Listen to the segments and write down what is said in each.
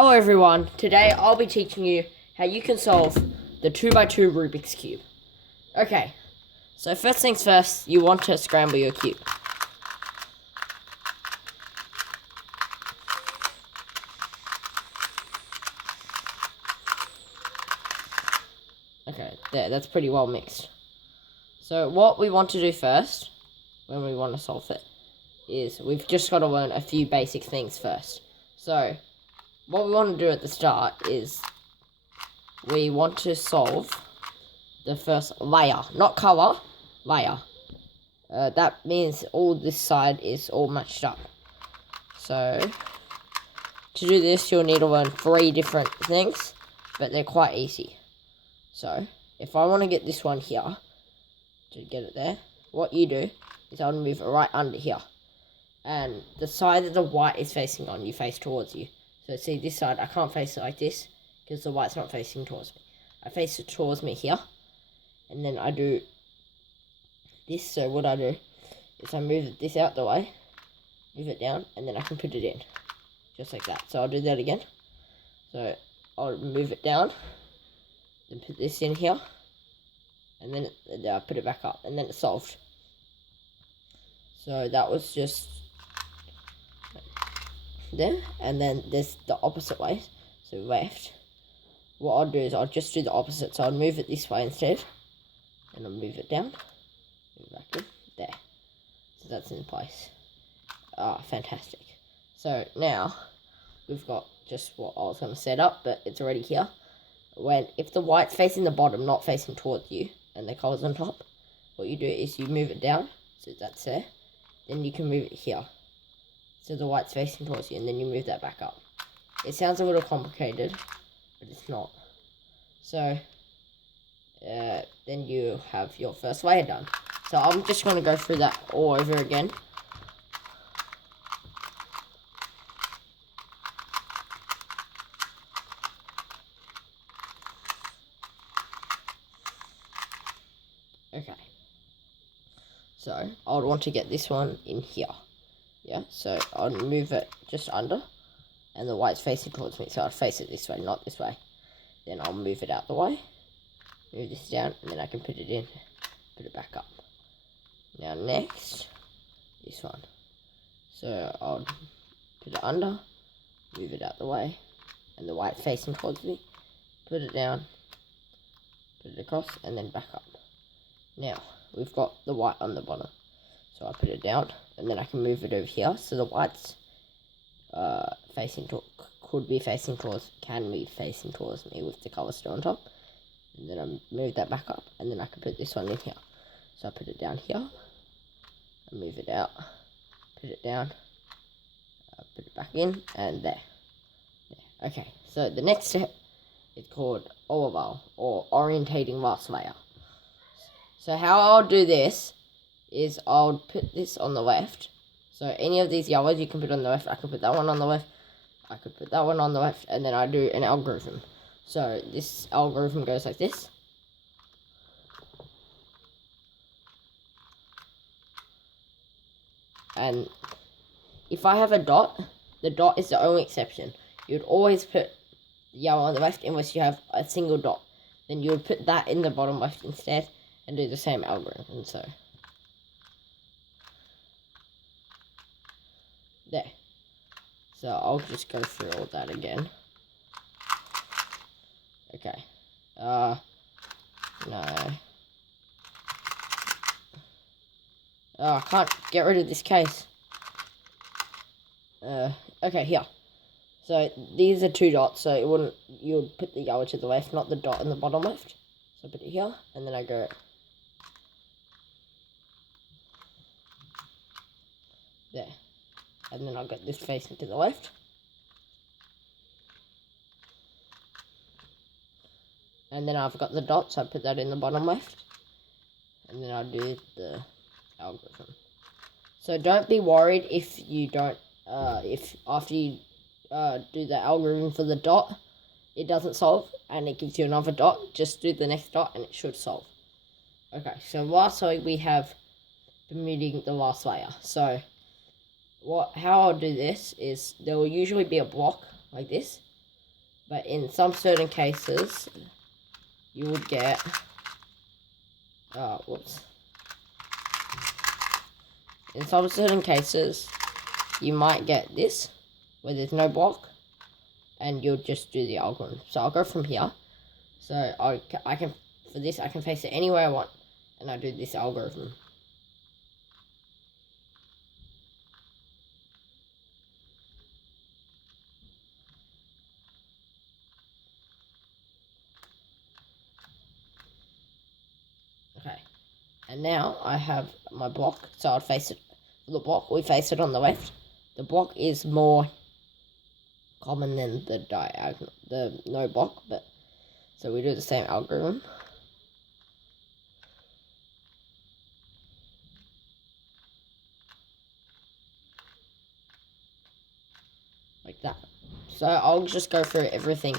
Hello everyone, today I'll be teaching you how you can solve the 2x2 Rubik's Cube. Okay, so first things first, you want to scramble your cube. Okay, there, that's pretty well mixed. So what we want to do first, when we want to solve it, is we've just got to learn a few basic things first. So, what we want to do at the start is we want to solve the first layer, not color, layer. That means all this side is all matched up. So, to do this, you'll need to learn 3 different things, but they're quite easy. So, if I want to get this one here, to get it there, what you do is I'll move it right under here. And the side that the white is facing on, you face towards you. So see this side, I can't face it like this, because the white's not facing towards me. I face it towards me here, and then I do this. So what I do is I move this out the way, move it down, and then I can put it in. Just like that. So I'll do that again. So I'll move it down, then put this in here, and then I put it back up, and then it's solved. So that was just there, and then there's the opposite way, so left. What I'll do is I'll just do the opposite, so I'll move it this way instead, and I'll move it down, move it back in, there. So that's in place. Fantastic. So now we've got just what I was going to set up, but it's already here. If the white's facing the bottom, not facing towards you, and the colour's on top, what you do is you move it down, so that's there. Then you can move it here, so the white's facing towards you, and then you move that back up. It sounds a little complicated, but it's not. So, then you have your first layer done. So I'm just going to go through that all over again. Okay. So, I would want to get this one in here. Yeah, so I'll move it just under, and the white's facing towards me, so I'll face it this way, not this way. Then I'll move it out the way, move this down, and then I can put it in, put it back up. Now next, this one. So I'll put it under, move it out the way, and the white's facing towards me, put it down, put it across, and then back up. Now, we've got the white on the bottom. So I put it down, and then I can move it over here. So the white's can be facing towards me with the colour still on top. And then I move that back up, and then I can put this one in here. So I put it down here, I move it out, put it down, put it back in, and there. Okay, so the next step is called overlay, or orientating last layer. So how I'll do this is I'll put this on the left. So any of these yellows you can put on the left. I can put that one on the left. I could put that one on the left. And then I do an algorithm. So this algorithm goes like this. And if I have a dot, the dot is the only exception. You'd always put the yellow on the left unless you have a single dot. Then you would put that in the bottom left instead and do the same algorithm. So there. So I'll just go through all that again. Okay. No. Oh, I can't get rid of this case. Okay, here. So these are 2 dots, so you would put the yellow to the left, not the dot in the bottom left. So I put it here, and then I go there. And then I'll get this facing to the left. And then I've got the dots, so I put that in the bottom left. And then I'll do the algorithm. So don't be worried if you don't, if after you do the algorithm for the dot, it doesn't solve and it gives you another dot. Just do the next dot and it should solve. Okay, so lastly we have permuting the last layer. So how I'll do this is there will usually be a block like this, But in some certain cases, you would get, in some certain cases, you might get this, where there's no block, and you'll just do the algorithm. So I'll go from here. So I can, for this, I can face it any way I want, and I do this algorithm. Okay, and now I have my block, so I'll face it. The block, we face it on the left. The block is more common than the diagonal, the no block, but so we do the same algorithm. Like that. So I'll just go through everything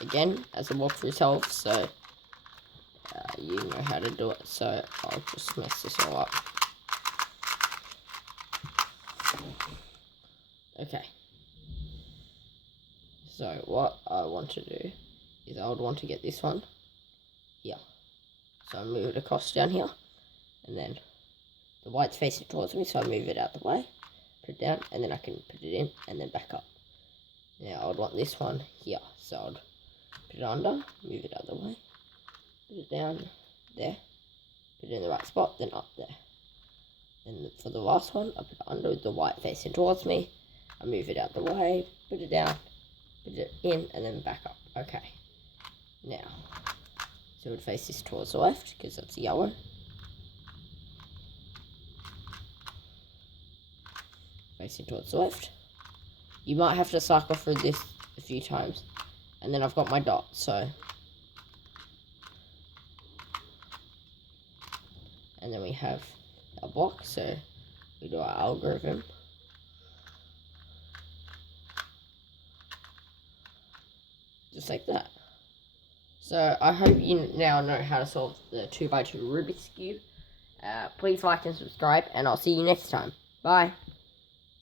again as a walkthrough solve, so you know how to do it. So I'll just mess this all up. Okay. So what I want to do is I would want to get this one here. So I move it across down here, and then the white's facing towards me, so I move it out the way, put it down, and then I can put it in, and then back up. Now I would want this one here, so I'd put it under, move it out the way, put it down there, put it in the right spot, then up there. And for the last one, I put it under with the white facing towards me, I move it out the way, put it down, put it in, and then back up. Okay. Now, so it would face this towards the left, because that's yellow. Facing towards the left. You might have to cycle through this a few times. And then I've got my dot, so. And then we have our block, so we do our algorithm. Just like that. So I hope you now know how to solve the 2x2 Rubik's Cube. Please like and subscribe, and I'll see you next time. Bye.